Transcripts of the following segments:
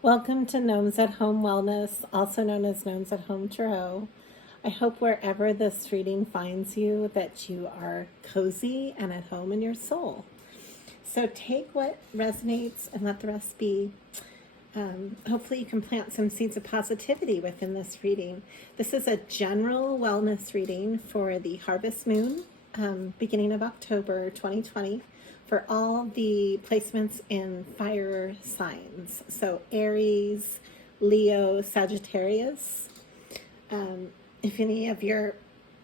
Welcome to Gnomes at Home Wellness, also known as Gnomes at Home Tarot. I hope wherever this reading finds you that you are cozy and at home in your soul. So take what resonates and let the rest be. Hopefully you can plant some seeds of positivity within this reading. This is a general wellness reading for the harvest moon, beginning of October 2020. For all the placements in fire signs. So Aries, Leo, Sagittarius. If any of your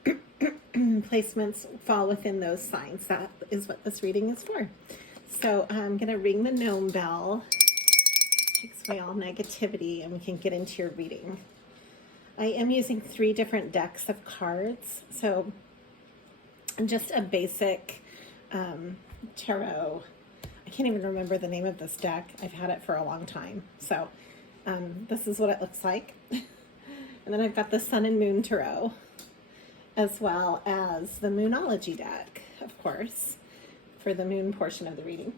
placements fall within those signs, that is what this reading is for. So I'm going to ring the gnome bell. Takes away all negativity and we can get into your reading. I am using 3 different decks of cards. So just a basic tarot. I can't even remember the name of this deck. I've had it for a long time. So this is what it looks like. And then I've got the Sun and Moon Tarot, as well as the Moonology deck, of course, for the moon portion of the reading.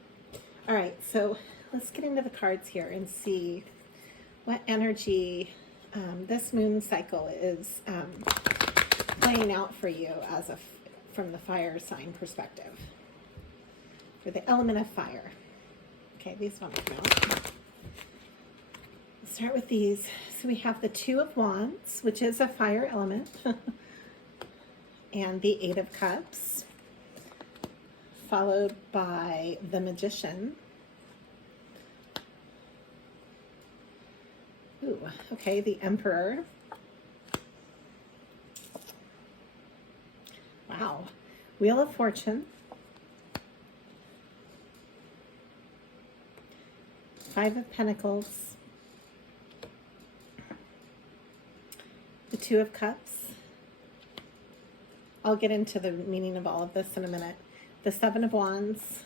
All right, so let's get into the cards here and see what energy this moon cycle is playing out for you from the fire sign perspective. For the element of fire. Okay, these don't come out. Let's start with these. So we have the 2 of Wands, which is a fire element, and the 8 of Cups, followed by the Magician. Ooh, okay, the Emperor. Wow. Wheel of Fortune. 5 of Pentacles, the 2 of Cups. I'll get into the meaning of all of this in a minute. The 7 of Wands,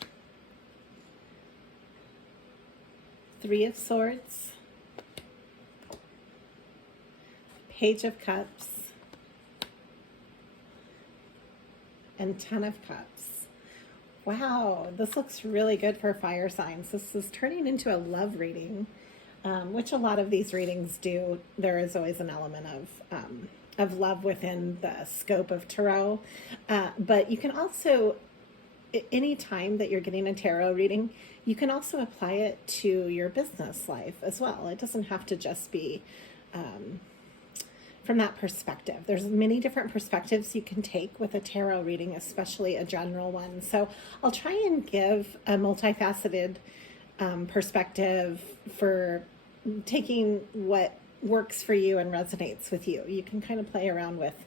3 of Swords, Page of Cups, and 10 of Cups. Wow, this looks really good for fire signs. This is turning into a love reading, which a lot of these readings do. There is always an element of love within the scope of tarot. But you can also, any time that you're getting a tarot reading, you can also apply it to your business life as well. It doesn't have to just be from that perspective. There's many different perspectives you can take with a tarot reading, especially a general one. So I'll try and give a multifaceted perspective for taking what works for you and resonates with you. You can kind of play around with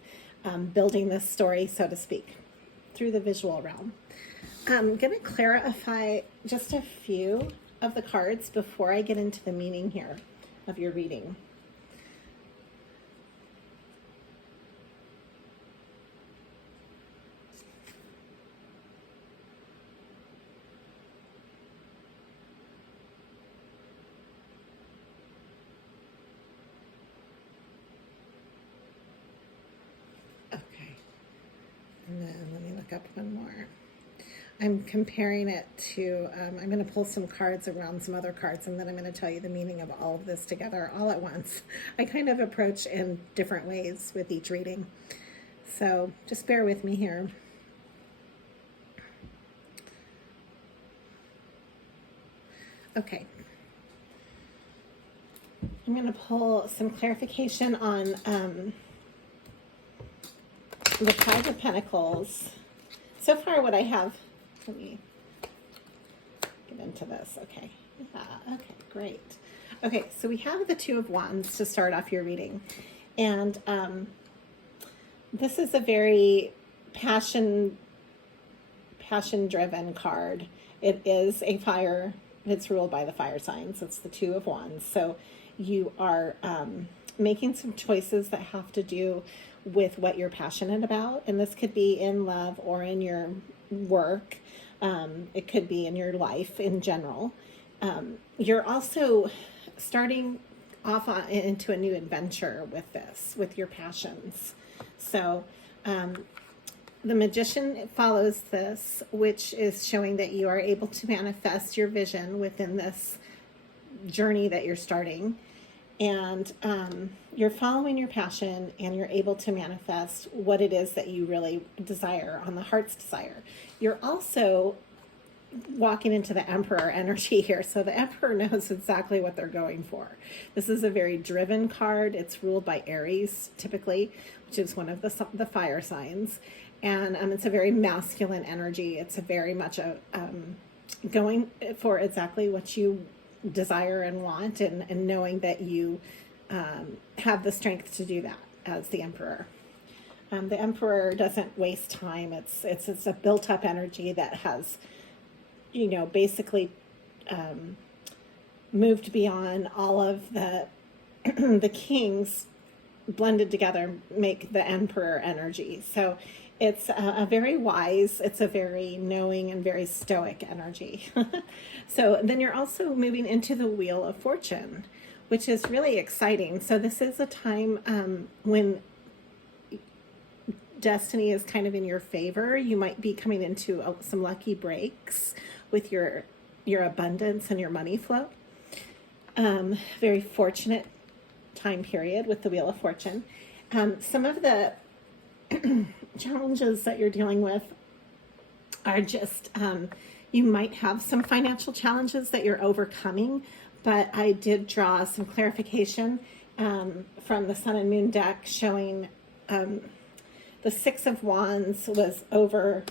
building this story, so to speak, through the visual realm. I'm going to clarify just a few of the cards before I get into the meaning here of your reading. And then let me look up one more. I'm comparing it to, I'm going to pull some cards around some other cards, and then I'm going to tell you the meaning of all of this together all at once. I kind of approach in different ways with each reading. So just bear with me here. Okay. I'm going to pull some clarification on the 5 of Pentacles. So far what I have, let me get into this. Okay. Yeah, okay, great. Okay, so we have the 2 of Wands to start off your reading. And this is a very passion-driven card. It is a fire, it's ruled by the fire signs. It's the 2 of Wands. So you are making some choices that have to do with what you're passionate about. And this could be in love or in your work. It could be in your life in general. You're also starting off into a new adventure with this, with your passions. So the Magician follows this, which is showing that you are able to manifest your vision within this journey that you're starting, and you're following your passion, and you're able to manifest what it is that you really desire on the heart's desire. You're also walking into the Emperor energy here. So the Emperor knows exactly what they're going for. This is a very driven card. It's ruled by Aries, typically, which is one of the fire signs. And it's a very masculine energy. It's a very much a going for exactly what you desire and want, and knowing that you have the strength to do that as the Emperor. The Emperor doesn't waste time. It's a built-up energy that has, basically moved beyond all of the the kings blended together make the Emperor energy. So it's a very wise, it's a very knowing and very stoic energy. So then you're also moving into the Wheel of Fortune, which is really exciting. So this is a time when destiny is kind of in your favor. You might be coming into some lucky breaks with your abundance and your money flow. Very fortunate time period with the Wheel of Fortune. Some of the challenges that you're dealing with are just, you might have some financial challenges that you're overcoming, but I did draw some clarification from the Sun and Moon deck showing the Six of Wands was over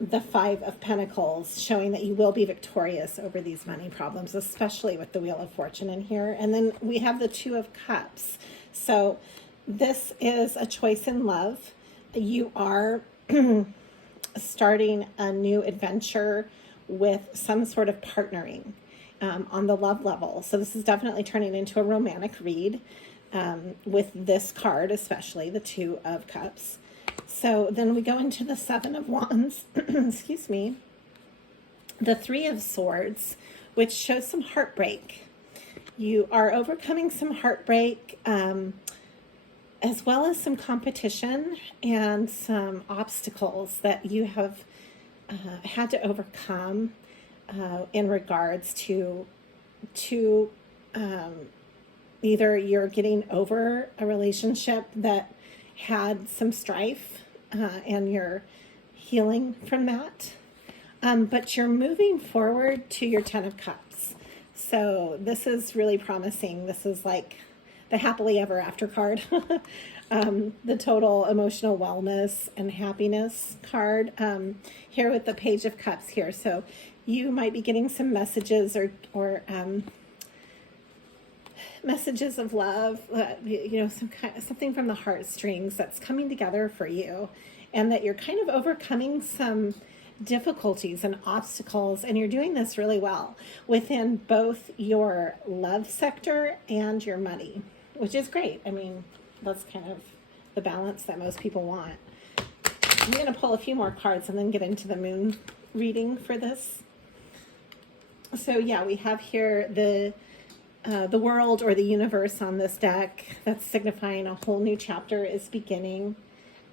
the Five of Pentacles, showing that you will be victorious over these money problems, especially with the Wheel of Fortune in here. And then we have the Two of Cups. So this is a choice in love. You are starting a new adventure with some sort of partnering on the love level. So this is definitely turning into a romantic read with this card, especially the Two of Cups. So then we go into the Seven of Wands, excuse me, the Three of Swords, which shows some heartbreak. You are overcoming some heartbreak, as well as some competition and some obstacles that you have had to overcome in regards to either you're getting over a relationship that had some strife and you're healing from that, but you're moving forward to your Ten of Cups. So this is really promising. This is like the happily ever after card, the total emotional wellness and happiness card here with the Page of Cups here. So you might be getting some messages or messages of love, something from the heartstrings that's coming together for you, and that you're kind of overcoming some difficulties and obstacles, and you're doing this really well within both your love sector and your money, which is great. I mean, that's kind of the balance that most people want. I'm going to pull a few more cards and then get into the moon reading for this. So yeah, we have here the world or the universe on this deck. That's signifying a whole new chapter is beginning,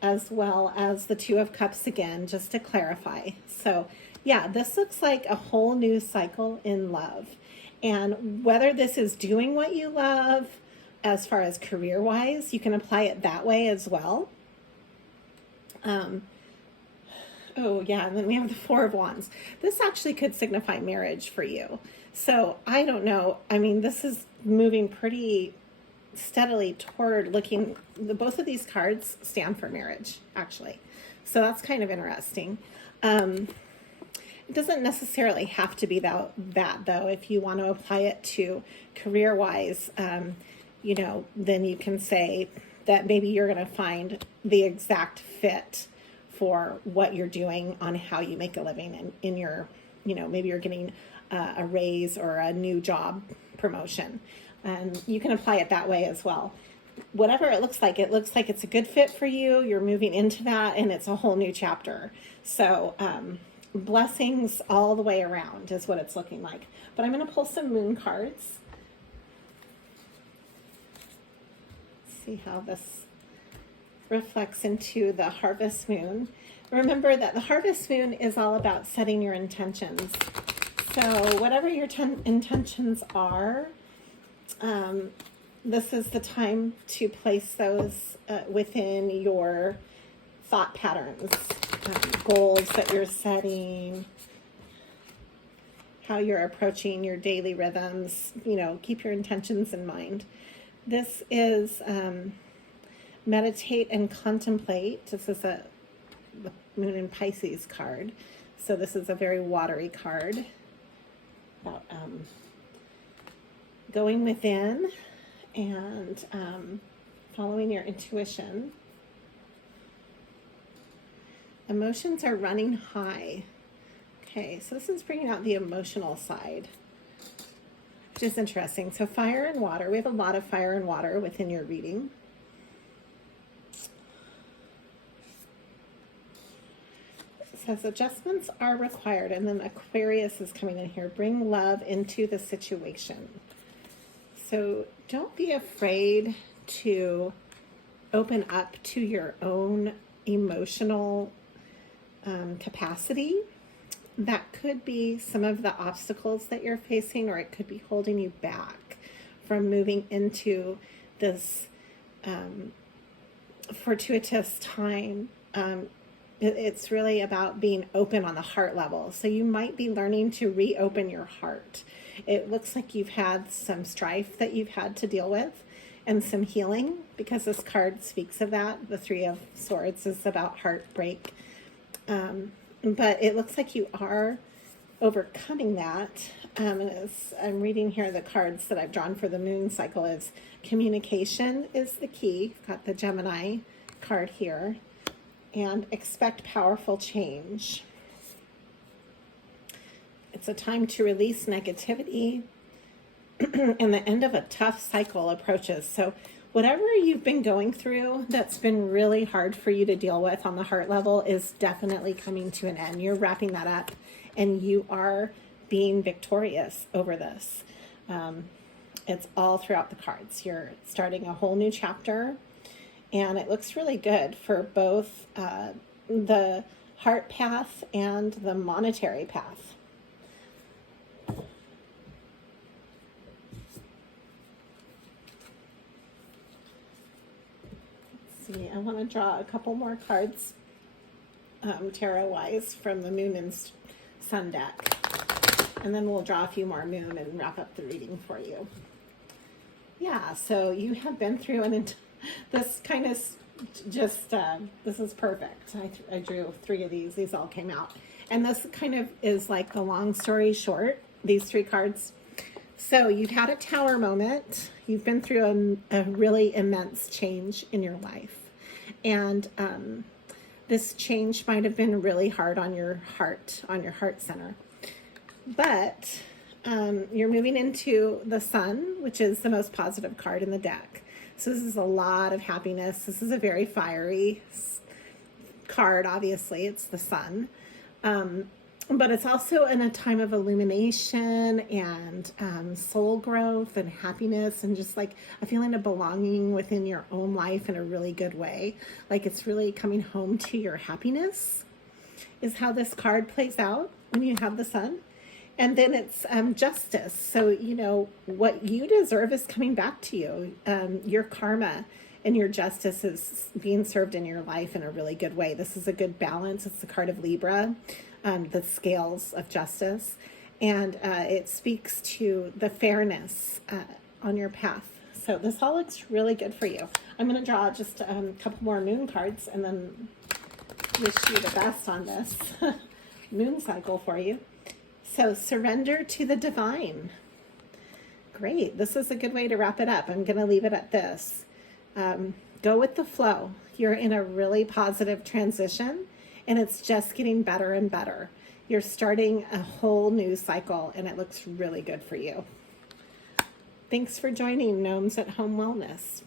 as well as the Two of Cups again, just to clarify. So yeah, this looks like a whole new cycle in love. And whether this is doing what you love as far as career-wise, you can apply it that way as well. Oh yeah, and then we have the Four of Wands. This actually could signify marriage for you. So I don't know. I mean, this is moving pretty steadily toward looking. Both of these cards stand for marriage, actually. So that's kind of interesting. It doesn't necessarily have to be that though. If you want to apply it to career-wise, then you can say that maybe you're going to find the exact fit for what you're doing on how you make a living in your, maybe you're getting a raise or a new job promotion. And you can apply it that way as well. Whatever it looks like it's a good fit for you. You're moving into that, and it's a whole new chapter. So blessings all the way around is what it's looking like. But I'm going to pull some moon cards. See how this reflects into the harvest moon. Remember that the harvest moon is all about setting your intentions. So whatever your intentions are, this is the time to place those within your thought patterns, goals that you're setting, how you're approaching your daily rhythms. You know, keep your intentions in mind. This is meditate and contemplate. This is the Moon in Pisces card. So this is a very watery card about going within and following your intuition. Emotions are running high. Okay, so this is bringing out the emotional side, which is interesting. So fire and water. We have a lot of fire and water within your reading. It says adjustments are required, and then Aquarius is coming in here. Bring love into the situation. So don't be afraid to open up to your own emotional capacity. That could be some of the obstacles that you're facing, or it could be holding you back from moving into this fortuitous time. It's really about being open on the heart level. So you might be learning to reopen your heart. It looks like you've had some strife that you've had to deal with and some healing, because this card speaks of that. The Three of Swords is about heartbreak. But it looks like you are overcoming that. And as I'm reading here, the cards that I've drawn for the moon cycle is communication is the key. I've got the Gemini card here. And expect powerful change. It's a time to release negativity, and the end of a tough cycle approaches. So whatever you've been going through that's been really hard for you to deal with on the heart level is definitely coming to an end. You're wrapping that up, and you are being victorious over this. It's all throughout the cards. You're starting a whole new chapter, and it looks really good for both the heart path and the monetary path. Let's see, I want to draw a couple more cards, tarot-wise, from the Moon and Sun deck. And then we'll draw a few more Moon and wrap up the reading for you. Yeah, so you have been through this kind of just, this is perfect. I drew 3 of these. These all came out. And this kind of is like the long story short, these 3 cards. So you've had a tower moment. You've been through a really immense change in your life. And this change might have been really hard on your heart center. But you're moving into the Sun, which is the most positive card in the deck. So this is a lot of happiness. This is a very fiery card, obviously. It's the Sun. But it's also in a time of illumination and soul growth and happiness and just like a feeling of belonging within your own life in a really good way. Like it's really coming home to your happiness is how this card plays out when you have the Sun. And then it's justice. So, you know, what you deserve is coming back to you. Your karma and your justice is being served in your life in a really good way. This is a good balance. It's the card of Libra, the scales of justice. And it speaks to the fairness on your path. So this all looks really good for you. I'm going to draw just a couple more moon cards and then wish you the best on this moon cycle for you. So surrender to the divine. Great. This is a good way to wrap it up. I'm going to leave it at this. Go with the flow. You're in a really positive transition, and it's just getting better and better. You're starting a whole new cycle, and it looks really good for you. Thanks for joining Gnomes at Home Wellness.